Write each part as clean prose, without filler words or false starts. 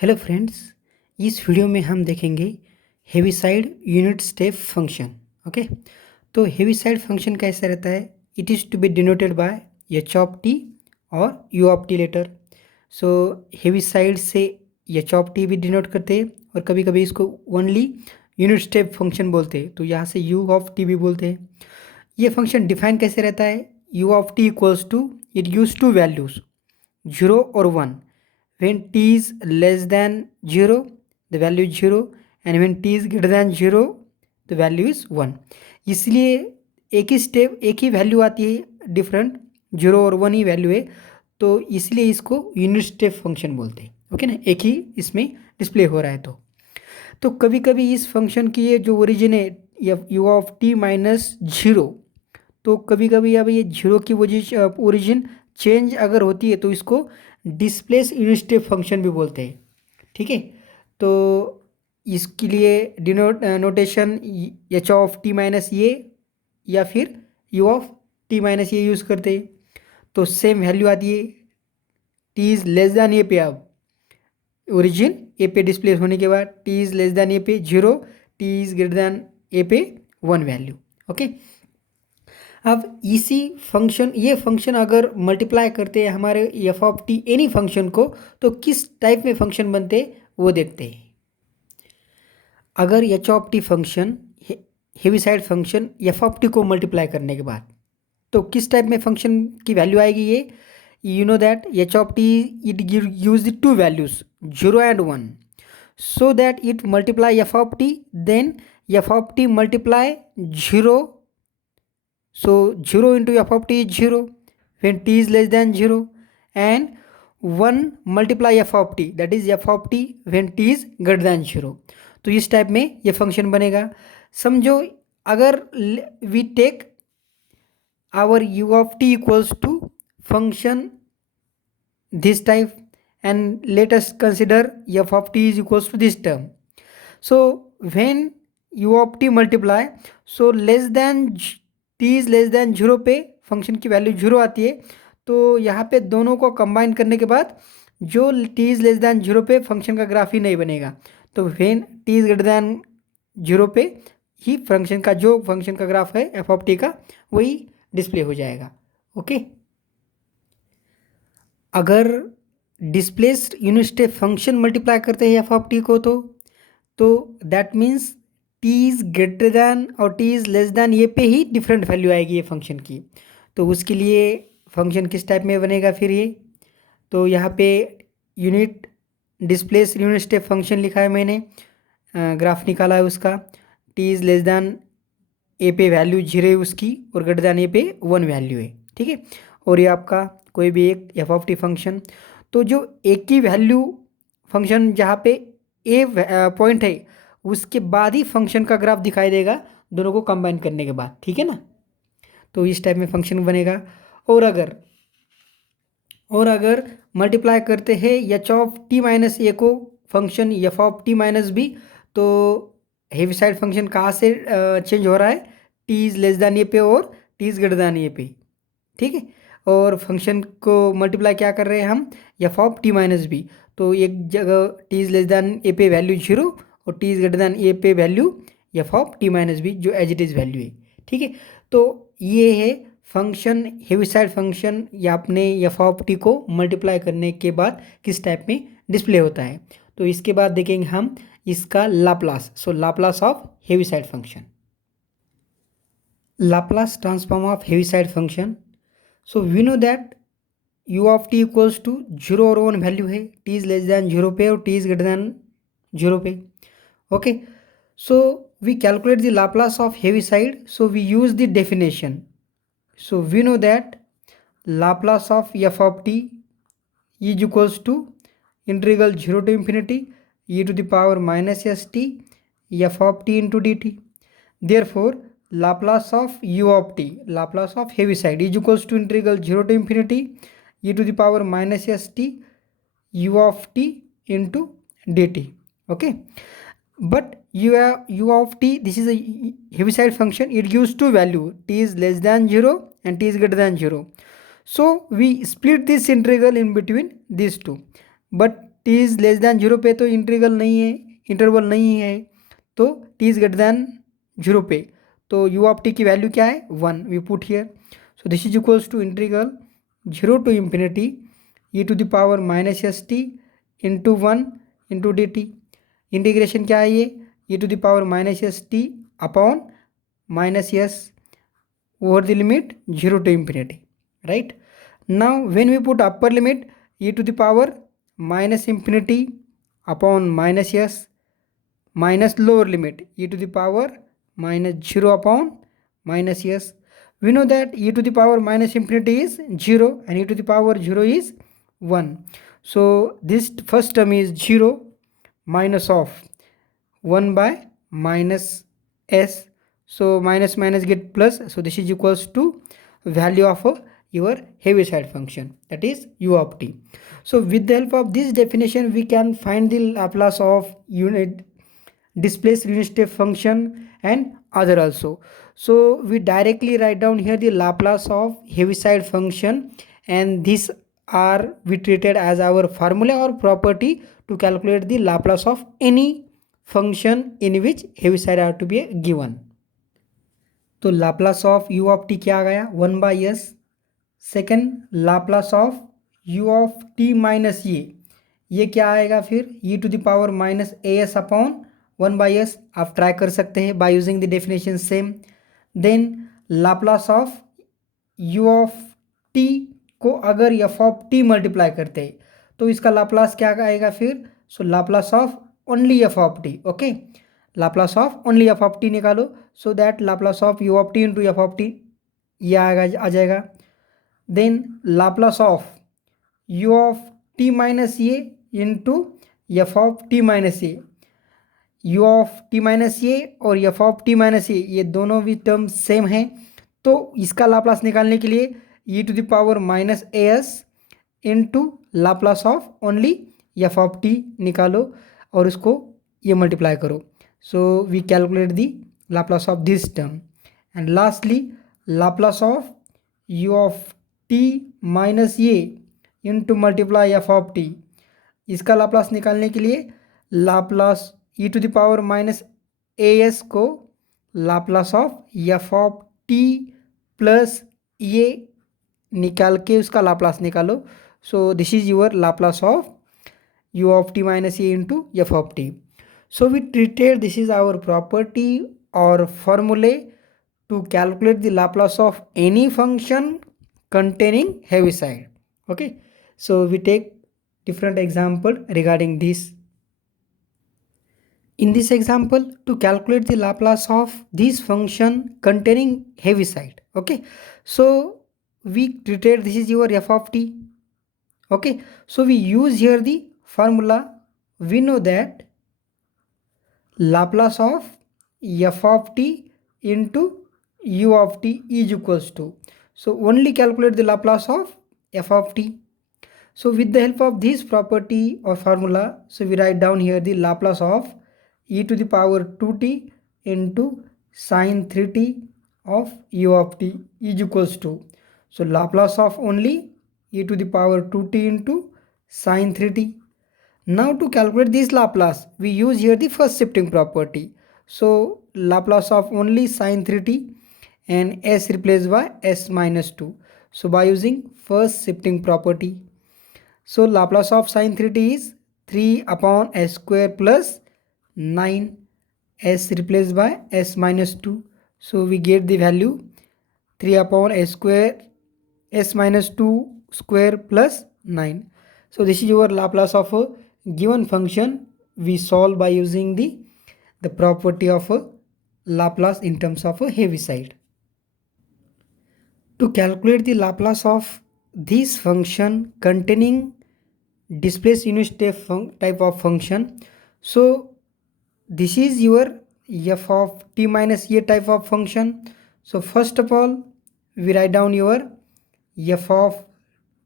Hello friends, इस video में हम देखेंगे Heaviside unit step function. Okay, तो हेविसाइड फंक्शन कैसा रहता है? It is to be denoted by h of t और u of t letter. So Heaviside से एच ऑफ टी भी डिनोट करते हैं और कभी कभी इसको ओनली यूनिट स्टेप फंक्शन बोलते हैं, तो यहाँ से यू ऑफ टी भी बोलते हैं। ये फंक्शन डिफाइन कैसे रहता है? U of t equals to, it use two values 0 और 1। when t is less than 0 the value is 0 and when t is greater than 0 the value is 1। इसलिए एक ही स्टेप एक ही वैल्यू आती है, डिफरेंट 0 और 1 ही वैल्यू है, तो इसलिए इसको यूनिट स्टेप फंक्शन बोलते हैं। ओके ना, एक ही इसमें डिस्प्ले हो रहा है। तो कभी कभी इस फंक्शन की ये जो ओरिजिन है u of t minus zero, तो कभी कभी अब ये जीरो की ओरिजिन चेंज अगर होती है तो इसको डिस्प्लेस यूनिट स्टेप फंक्शन भी बोलते हैं। ठीक है, तो इसके लिए notation h of t minus ये या फिर यू ऑफ टी माइनस ये यूज़ करते हैं, तो सेम वैल्यू आती है। T is less than a पे अब ओरिजिन ए पे डिस्प्ले होने के बाद t is less than a पे zero, t is greater than a पे 1 वैल्यू। ओके, अब इसी फंक्शन ये फंक्शन अगर मल्टीप्लाई करते हैं हमारे F of T any function को, तो किस टाइप में फंक्शन बनते हैं वो देखते हैं। अगर H of T function Heaviside function f of t को मल्टीप्लाई करने के बाद तो किस टाइप में फंक्शन की वैल्यू आएगी? ये you know that h of t it use the two values 0 and 1, so that it multiply f of t, then f of t multiply 0, so 0 into f of t is 0 when t is less than 0, and 1 multiply f of t, that is f of t when t is greater than 0। तो इस type में ये function बनेगा। समझो अगर we take our u of t equals to function this type and let us consider f of t is equals to this term। so when u of t multiply, so less than t is less than 0 पे function की value 0 आती है, तो यहाँ पे दोनों को combine करने के बाद जो t is less than 0 पे फंक्शन का ग्राफ ही नहीं बनेगा, तो when t is greater than 0 पे ही फंक्शन का ग्राफ है f of t का वही डिस्प्ले हो जाएगा। ओके, अगर displaced unit step function multiply करते हैं एफ ऑफ टी को, तो that means T is greater then और टी इज़ लेस दैन ये पे ही डिफरेंट वैल्यू आएगी ये फंक्शन की। तो उसके लिए फंक्शन किस टाइप में बनेगा फिर ये? तो यहाँ पे unit displace unit step function लिखा है मैंने, ग्राफ निकाला है उसका। T is less than a पे वैल्यू 0 है उसकी और ग्रेटर दैन ए पे 1 वैल्यू है। ठीक है, और ये आपका कोई भी एक एफ ऑफ टी फंक्शन, तो जो एक ही वैल्यू फंक्शन जहाँ पे ए पॉइंट है उसके बाद ही फंक्शन का ग्राफ दिखाई देगा दोनों को कंबाइन करने के बाद। ठीक है ना, तो इस टाइप में फंक्शन बनेगा। और अगर मल्टीप्लाई करते हैं h of t minus a को function f of t minus b, तो हेविसाइड फंक्शन कहाँ से चेंज हो रहा है? T is less than a पे और t is greater than a पे। ठीक है, और फंक्शन को मल्टीप्लाई क्या कर रहे हैं हम? F of t minus b, तो एक जगह t is less than a पे वैल्यू 0 और t is greater than a पे value f of t minus b जो एज इट इज़ वैल्यू है। ठीक है, तो ये है फंक्शन हेविसाइड फंक्शन या अपने एफ ऑफ टी को मल्टीप्लाई करने के बाद किस टाइप में डिस्प्ले होता है। तो इसके बाद देखेंगे हम इसका Laplace. So Laplace of Heaviside function, Laplace transform of Heaviside function. So we know that u of t equals to 0 और 1 वैल्यू है, t इज़ लेस दैन 0 पे और t इज़ ग्रेटर दैन 0 पे। Okay, so we calculate the Laplace of Heaviside, so we use the definition. So we know that Laplace of f of t is equals to integral 0 to infinity e to the power minus st f of t into dt। therefore Laplace of u of t, Laplace of heaviside is equals to integral 0 to infinity e to the power minus st u of t into dt। okay, but u of t, this is a heaviside function, it gives two value, t is less than 0 and t is greater than 0, so we split this integral in between these two, but T is less then 0 पे तो integral नहीं है, interval नहीं है, तो T is greater than 0 पे तो u of t की वैल्यू क्या है 1 we put here. So this is equals to integral 0 to infinity e to the power minus s t into 1 into d t. Integration क्या है ये e to the power minus s t upon minus s over the limit 0 to infinity, right? Now when we put upper limit e to the power minus infinity upon minus s minus lower limit e to the power minus 0 upon minus s, we know that e to the power minus infinity is 0 and e to the power 0 is 1. So this first term is 0 minus of 1 by minus s. So minus minus get plus, so this is equals to value of your Heaviside function, that is u of t. So with the help of this definition we can find the Laplace of unit displaced unit step function and other also. So we directly write down here the Laplace of Heaviside function, and these are we treated as our formula or property to calculate the Laplace of any function in which Heaviside are to be given. तो Laplace of u of t क्या आ गया 1/s. Second Laplace of u of t minus ये क्या आएगा फिर e to the power minus a s upon 1/s. आप try कर सकते हैं by using the definition same. Then Laplace of u of t को अगर एफ ऑफ टी मल्टीप्लाई करते हैं तो इसका लाप्लास क्या आएगा फिर. So Laplace of only f of t. Okay, Laplace of only f of t निकालो. So that Laplace of u of t into f of t ये आ जाएगा. Then Laplace of u of t minus ये into f of t minus u of t minus और f of t minus ये दोनों भी term same हैं. तो इसका लाप्लास निकालने के लिए e to the power minus a s into Laplace of only f of t निकालो और उसको ये मल्टीप्लाई करो. So we calculate the Laplace of this term. And lastly Laplace of u of t minus a into multiply f of t. इसका Laplace निकालने के लिए Laplace e to the power minus a s को Laplace of f of t plus ये निकाल के उसका Laplace निकालो. So this is your Laplace of u of t minus a into f of t. So we treated this is our property or formula to calculate the Laplace of any function containing Heaviside. Okay, so we take different example regarding this. In this example, to calculate the Laplace of this function containing Heaviside. Okay, so we treated this is your f of t. Okay, so we use here the formula. We know that Laplace of f of t into u of t is equals to, so only calculate the Laplace of f of t. So with the help of this property or formula, so we write down here the Laplace of e to the power 2t into sine 3t of u of t is equals to, so Laplace of only e to the power 2t into sine 3t. Now to calculate this Laplace, we use here the first shifting property. So Laplace of only sine 3t and s replaced by s minus 2. So by using first shifting property, so Laplace of sine 3t is 3 upon s square plus 9, s replaced by s minus 2. So we get the value 3 upon s square s minus 2 square plus 9. So this is your Laplace of a given function. We solve by using the property of a Laplace in terms of a Heaviside. To calculate the Laplace of this function containing displaced unit step type of function, so this is your f of t minus a type of function. So first of all we write down your f of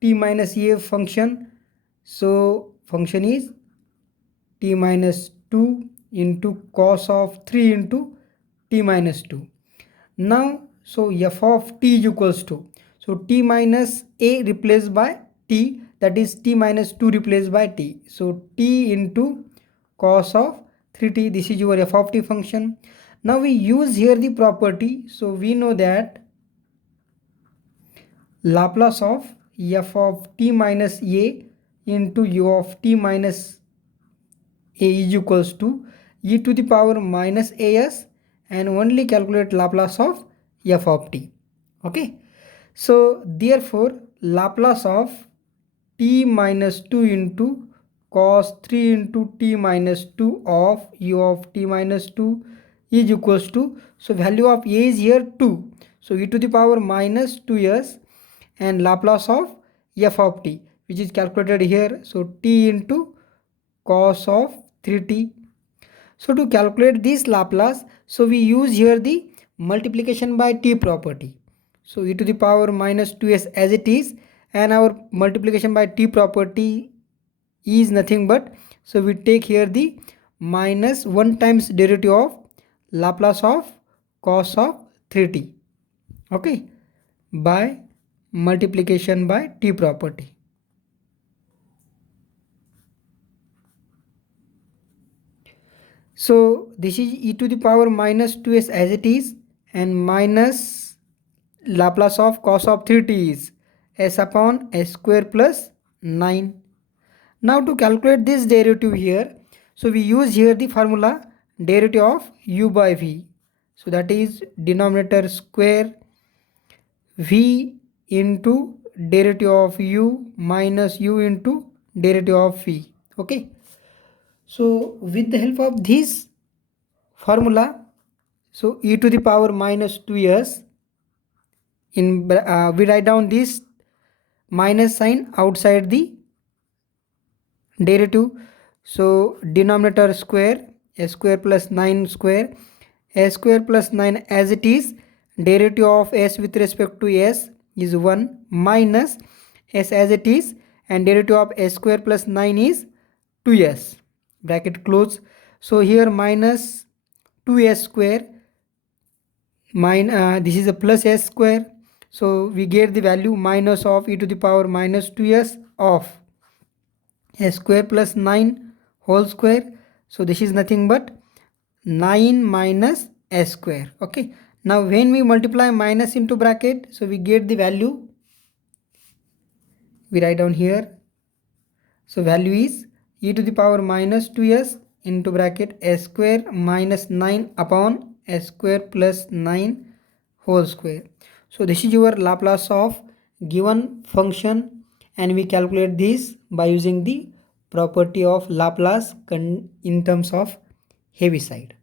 t minus a function. So function is t minus 2 into cos of 3 into t minus 2. Now so f of t is equals to, so t minus a replaced by t, that is t minus 2 replaced by t. So t into cos of 3t, this is your f of t function. Now we use here the property, so we know that Laplace of f of t minus a into u of t minus a is equals to e to the power minus as, and only calculate Laplace of f of t. Okay, so therefore Laplace of t minus 2 into cos 3 into t minus 2 of u of t minus 2 is equals to, so value of a is here 2, so e to the power minus 2s, and Laplace of f of t, which is calculated here, so t into cos of 3t. So to calculate this Laplace, so we use here the multiplication by t property. So e to the power minus 2s as it is, and our multiplication by t property is nothing but, so we take here the minus 1 times derivative of Laplace of cos of 3t, okay, by multiplication by t property. So this is e to the power minus 2s as it is, and minus Laplace of cos of 3t is s upon s square plus 9. Now to calculate this derivative here, so we use here the formula derivative of u by v. So that is denominator square v into derivative of u minus u into derivative of v. Okay. So with the help of this formula, so e to the power minus 2s, in we write down this minus sign outside the derivative. So denominator square s square plus 9 square, s square plus 9 as it is, derivative of s with respect to s is 1 minus s as it is, and derivative of s square plus 9 is 2s, bracket close. So here minus 2s square, this is a plus s square, so we get the value minus of e to the power minus 2s of s square plus 9 whole square. So this is nothing but 9 minus s square. Okay, now when we multiply minus into bracket, so we get the value, we write down here. So value is e to the power minus 2s into bracket s square minus 9 upon s square plus 9 whole square. So this is your Laplace of given function, and we calculate this by using the property of Laplace in terms of Heaviside.